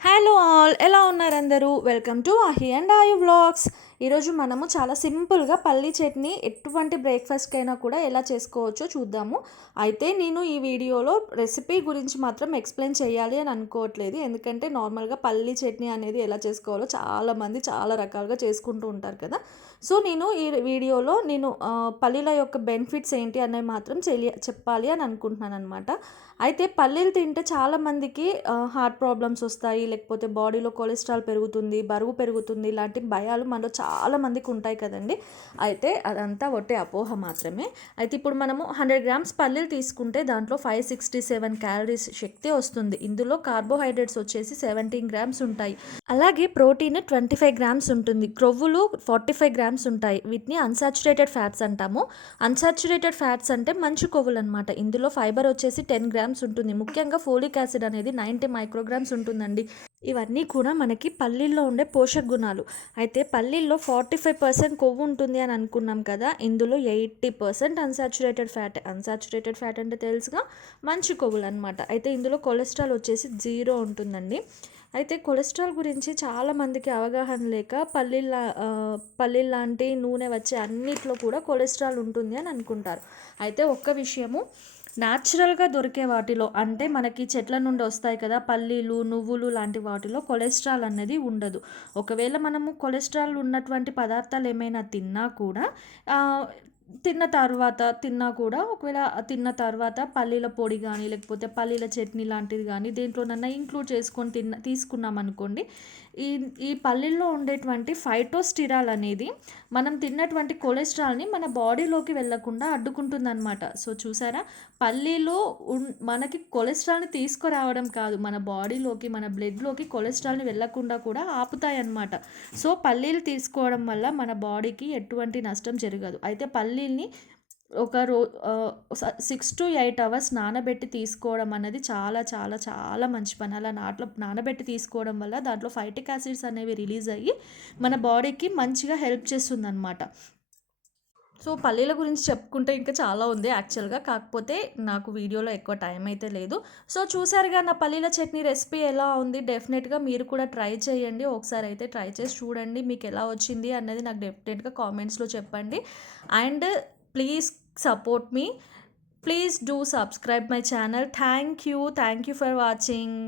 Hello all ఎలా ఉన్నారు అందరూ? Welcome to Aahi and Aayu vlogs ఈరోజు మనము చాలా సింపుల్గా పల్లీ చట్నీ ఎటువంటి బ్రేక్ఫాస్ట్కైనా అయినా కూడా ఎలా చేసుకోవచ్చో చూద్దాము. అయితే నేను ఈ వీడియోలో రెసిపీ గురించి మాత్రం ఎక్స్ప్లెయిన్ చేయాలి అని అనుకోవట్లేదు. ఎందుకంటే నార్మల్గా పల్లీ చట్నీ అనేది ఎలా చేసుకోవాలో చాలామంది చాలా రకాలుగా చేసుకుంటూ ఉంటారు కదా. సో నేను ఈ వీడియోలో నేను పల్లీల యొక్క బెనిఫిట్స్ ఏంటి అనేవి మాత్రం తెలియ చెప్పాలి అని అనుకుంటున్నాను అనమాట అయితే పల్లీలు తింటే చాలామందికి హార్ట్ ప్రాబ్లమ్స్ వస్తాయి. లేకపోతే బాడీలో కొలెస్ట్రాల్ పెరుగుతుంది బరువు పెరుగుతుంది ఇలాంటి భయాలు మనలో చాలా మందికి ఉంటాయి కదండి. అయితే అదంతా ఒట్టే అపోహ మాత్రమే. అయితే ఇప్పుడు మనము హండ్రెడ్ గ్రామ్స్ పల్లీలు తీసుకుంటే దాంట్లో ఫైవ్ సిక్స్టీ సెవెన్ క్యాలరీస్ శక్తి వస్తుంది. ఇందులో కార్బోహైడ్రేట్స్ వచ్చేసి సెవెంటీన్ గ్రామ్స్ ఉంటాయి. అలాగే ప్రోటీన్ ట్వంటీ ఫైవ్ గ్రామ్స్ ఉంటుంది. క్రొవ్వులు ఫార్టీ ఫైవ్ గ్రామ్స్ ఉంటాయి. వీటిని అన్సాచురేటెడ్ ఫ్యాట్స్ అంటాము. అన్సాచురేటెడ్ ఫ్యాట్స్ అంటే మంచి కొవ్వులు అనమాట ఇందులో ఫైబర్ వచ్చేసి టెన్ గ్రామ్స్ ఉంటుంది. ముఖ్యంగా ఫోలిక్ యాసిడ్ అనేది నైంటీ మైక్రోగ్రామ్స్ ఉంటుందండి. ఇవన్నీ కూడా మనకి పల్లీల్లో ఉండే పోషక గుణాలు. అయితే పల్లీల్లో ఫార్టీ ఫైవ్ పర్సెంట్ కొవ్వు ఉంటుంది అని అనుకున్నాం కదా ఇందులో eighty percent unsaturated fat. Unsaturated fat అంటే తెలుసుగా మంచి కొవ్వులు అనమాట అయితే ఇందులో కొలెస్ట్రాల్ వచ్చేసి జీరో ఉంటుందండి. అయితే కొలెస్ట్రాల్ గురించి చాలామందికి అవగాహన లేక పల్లీల పల్లీలు లాంటి నూనె వచ్చే అన్నిట్లో కూడా కొలెస్ట్రాల్ ఉంటుంది అని అనుకుంటారు. అయితే ఒక్క విషయము న్యాచురల్గా దొరికే వాటిలో అంటే మనకి చెట్ల నుండి వస్తాయి కదా పల్లీలు నువ్వులు లాంటి వాటిలో కొలెస్ట్రాల్ అనేది ఉండదు. ఒకవేళ మనము కొలెస్ట్రాల్ ఉన్నటువంటి పదార్థాలు ఏమైనా తిన్నా కూడా తిన్న తర్వాత తిన్నా కూడా ఒకవేళ తిన్న తర్వాత పల్లీల పొడి కానీ లేకపోతే పల్లీల చట్నీ లాంటిది కానీ దేంట్లోనన్నా ఇంక్లూడ్ చేసుకొని తిన్న తీసుకున్నాం అనుకోండి ఈ ఈ పల్లీల్లో ఉండేటువంటి ఫైటోస్టిరాల్ అనేది మనం తిన్నటువంటి కొలెస్ట్రాల్ని మన బాడీలోకి వెళ్ళకుండా అడ్డుకుంటుందన్నమాట. సో చూసారా? పల్లీలో మనకి కొలెస్ట్రాల్ని తీసుకురావడం కాదు మన బాడీలోకి మన బ్లడ్లోకి కొలెస్ట్రాల్ని వెళ్ళకుండా కూడా ఆపుతాయి అన్నమాట సో పల్లీలు తీసుకోవడం వల్ల మన బాడీకి ఎటువంటి నష్టం జరగదు. అయితే పల్లీ పల్లీల్ని ఒక రో సిక్స్ టు ఎయిట్ అవర్స్ నానబెట్టి తీసుకోవడం అనేది చాలా చాలా చాలా మంచి పని. అలా నాట్లో నానబెట్టి తీసుకోవడం వల్ల దాంట్లో ఫైటిక్ యాసిడ్స్ అనేవి రిలీజ్ అయ్యి మన బాడీకి మంచిగా హెల్ప్ చేస్తుంది అనమాట సో పల్లీల గురించి చెప్పుకుంటే ఇంకా చాలా ఉంది యాక్చువల్గా. కాకపోతే నాకు వీడియోలో ఎక్కువ టైం అయితే లేదు. సో చూసారుగా నా పల్లీల చట్నీ రెసిపీ ఎలా ఉంది? డెఫినెట్గా మీరు కూడా ట్రై చేయండి. ఒకసారి అయితే ట్రై చేసి చూడండి మీకు ఎలా వచ్చింది అన్నది నాకు డెఫినెట్గా కామెంట్స్లో చెప్పండి. And please support me. Please do subscribe my channel. Thank you. Thank you for watching.